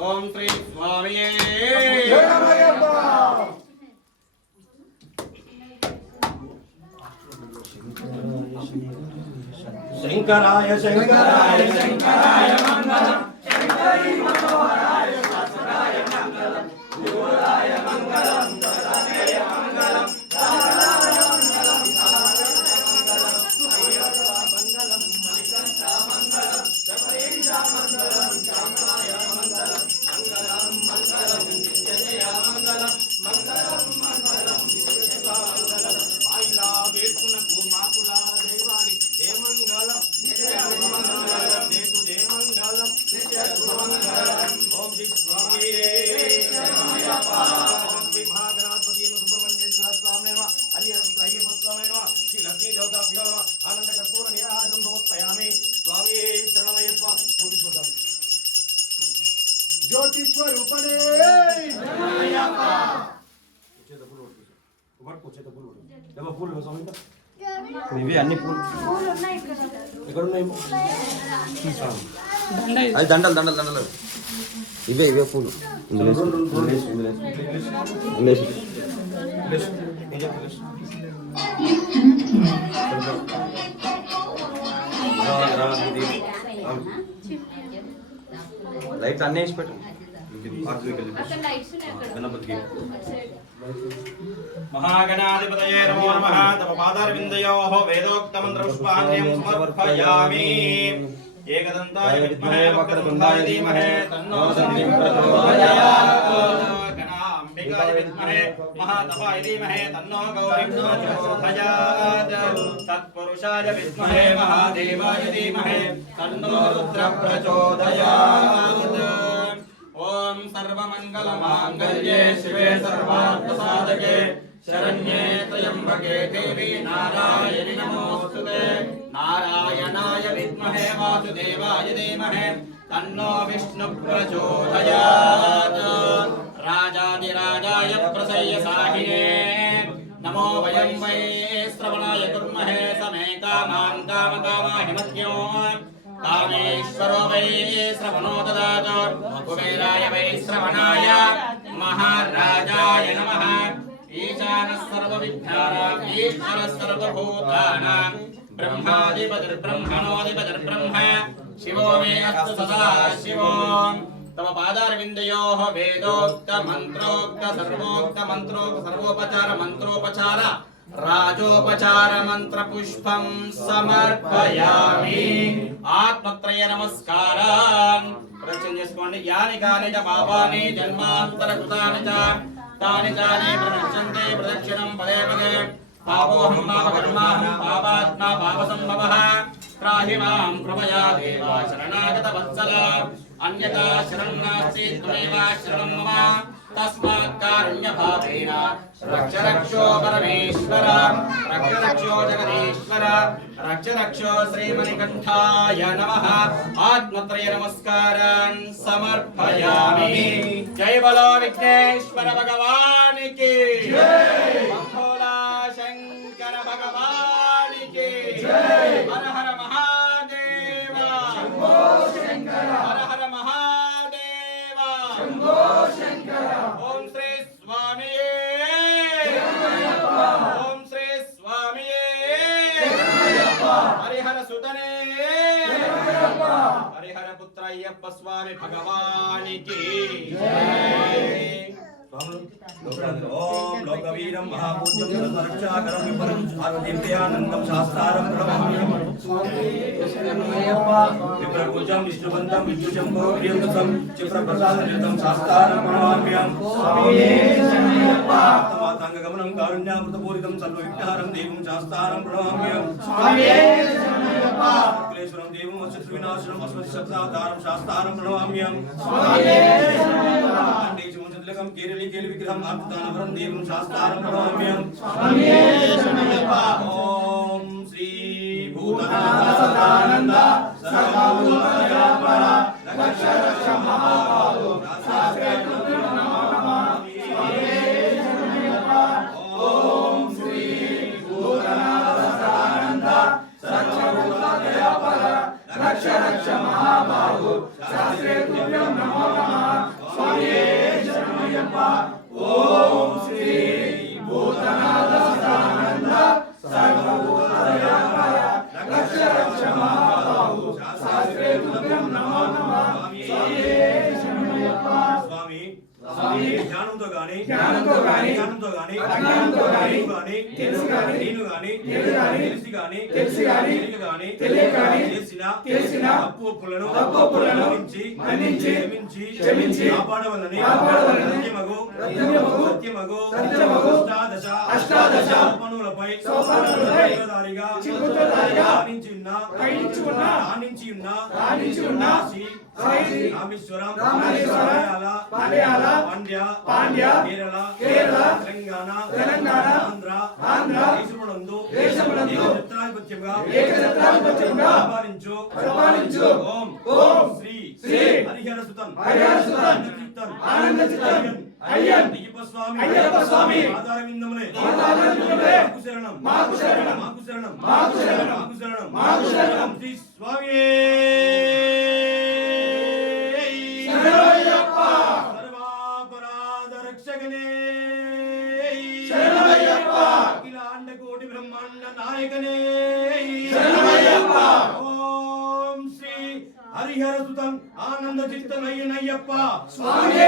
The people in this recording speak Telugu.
ఓం శ్రీ స్వామియే శంకరాయ శంకరాయ శంకరాయ మంగళం శంకరీ మనోహరాయ శాస్త్రాయ మంగళం గురురాయ మంగళం దత్తాత్రేయ మంగళం రాఘవాయ మంగళం మంగళం అయ్యప్ప మంగళం మణికంఠ మంగళం జపేశ మంగళం శాంతాయ మంగళం మంగళం మంగళం నిత్యజయ మంగళం మంగళం మంగళం నిత్యజయ మంగళం మాయిలా వేసుకునకు మాకులా దేవాలి దేమంగళం నిత్య మంగళం దేతు దేమంగళం నిత్య మంగళం ఓం శ్రీ స్వామియే శరణమయ్యప్ప శ్రీ మహాగణాధిపతి సుబ్రహ్మణ్యేశ్వర స్వామి నమః హరిహర అయ్యప్ప స్వామి నమః శ్రీ లక్ష్మీ దేవతాభ్యో నమః ఆనంద కర్పూర నీరాజనం సమర్పయామి స్వామియే శరణమయ్యప్ప పూజించుదాం జ్యోతి స్వరూపనే శరణమయ్యప్ప పూలు స్వామి ఇవి అన్ని పూలు ఎక్కడ ఉన్నాయి అది దండలు దండలు దండలు ఇవే ఇవే పూలు లైట్స్ అన్నీ వేసి పెట్టు గణపతికి महागणाधिपतये नमो नमः तव पादारविन्दयोः वेदोक्तमन्त्रपुष्पाण्यं समर्पयामि एकदन्ताय विद्महे वक्रतुण्डाय धीमहि तन्नो दन्तिः प्रचोदयात् गणाम्बिकाय विद्महे महातपाय धीमहि तन्नो गौरीं प्रचोदयात् तत्पुरुषाय विद्महे महादेवाय धीमहि तन्नो रुद्रः प्रचोदयात् ओम सर्वमंगलमांगल्ये शिवे सर्वार्थसाधके शरण्ये त्र्यंबके देवी नारायणि नमोस्तुते नारायणाय विद्महे वासुदेवाय धीमहि तन्नो विष्णु प्रचोदयात् राजाधिराजाय प्रसय्यसाहिने नमो वयं वै श्रवणाय कुर्महे समे कामान् कामकामाहिमत्यो कामेश्वरो वै श्रवणो ददातु कुबेराय वै श्रवणाय महाराजाय नमः ईशानः सर्वविद्यानाम् ईश्वरः सर्वभूतानां ब्रह्माधिपतिर्ब्रह्मणोऽधिपतिर्ब्रह्म शिवो मे अस्तु सदा शिवो तव पादारविन्दयोः वेदोक्त मंत्रोक्त सर्वोक्त मंत्रोक्त सर्वोपचार मंत्रोपचार राजोपचार मंत्र पुष्पं समर्पयामि आत्मत्रय नमस्कारान् प्रदक्षिण చేసుకోండి यानि कानि च पापानि जन्मांतर कृतानि च तानि चानि प्रदक्षन्ते प्रदक्षिणं पदे पदे पापोऽहं पापकर्माहं पापात्मा पापसम्भवः त्राहि मां कृपया देव शरणागत वत्सल अन्यथा शरणं नास्ति त्वमेव शरणं मम तस्मात् कारुण्यभावेन रक्ष रक्षो परमेश्वर रक्ष रक्षो जगदीश्वर रक्ष रक्षो श्रीमणिकण्ठाय नमः आत्मत्रय नमस्कारान् समर्पयामि जय बोलो विघ्नेश्वर भगवान की जय भोला शंकर भगवान की जय हर हर महादेव शंभो शंकर हर हर महादेव शंभो शंकर ओम श्री स्वामी ओम श्री అయ్యప్ప స్వామి భగవానికి ఓం లోకవీరం మహాపూజ్యం సర్వరక్షాకరం విపరం ఆత్మీయానందం శాస్త్రారం ప్రణమామ్యం విప్రపూజం విష్ణువంతం విష్ణుశంభో ప్రియంతం చిప్రప్రసాదనితం శాస్త్రారం ప్రణమామ్యం మాతాంగగమనం కారుణ్యామృతపూరితం సర్వవిఘ్నారం దేవం శాస్త్రారం ప్రణమామ్యం క్లేశరం దేవం అశత్రువినాశనం అస్మతి శబ్దాధారం శాస్త్రారం ప్రణమామ్యం తిలకం కేరళి కేలి విగ్రహం ఆర్తానవరం దేవం శాస్త్రారం ప్రణమామ్యం ఓం శ్రీ భూతనాథ సదానంద సర్వభూతయాపర రక్ష రక్ష మహాబాహో ఓం శ్రీ భూతనాథ సదానంద సర్వభూతయాపర రక్ష రక్ష మహాబాహో శాస్త్రే తుభ్యం నమో నమః స్వామియే ఓం శ్రీ భూతనాథ సదానంద సర్వభూతయాపర రక్ష రక్ష మహాబాహో శాస్త్రే తుభ్యం నమో నమః స్వామి స్వామి జ్ఞానంతో గాని అజ్ఞానంతో గాని తెలిసి గాని తెలియక గాని చేసిన తప్పు ఒప్పులను మన్నించి క్షమించి కాపాడవలని సత్యమగు అష్టాదశ సోపానములపై చిక్కుదారిగా ఆనించి ఉన్న రామేశ్వరం పాండ్య కేరళ తెలంగాణ ఆంధ్ర దేశములందు ఏకఛత్రాధిపత్యంగా పరిపాలించు ఓం శ్రీ హరిహర సుతం ఆనందచిత్తన్ అయ్యన్ అయ్యప్ప స్వామి ఆధారవిందములే మాకు శరణం శ్రీ స్వామి సర్వాపరాధ రక్షకనే అఖిలాండ కోటి బ్రహ్మాండ నాయకనే ఓం శ్రీ హరిహర సుతం ఆనంద చిత్తనయ్యనయ్యప్ప స్వామి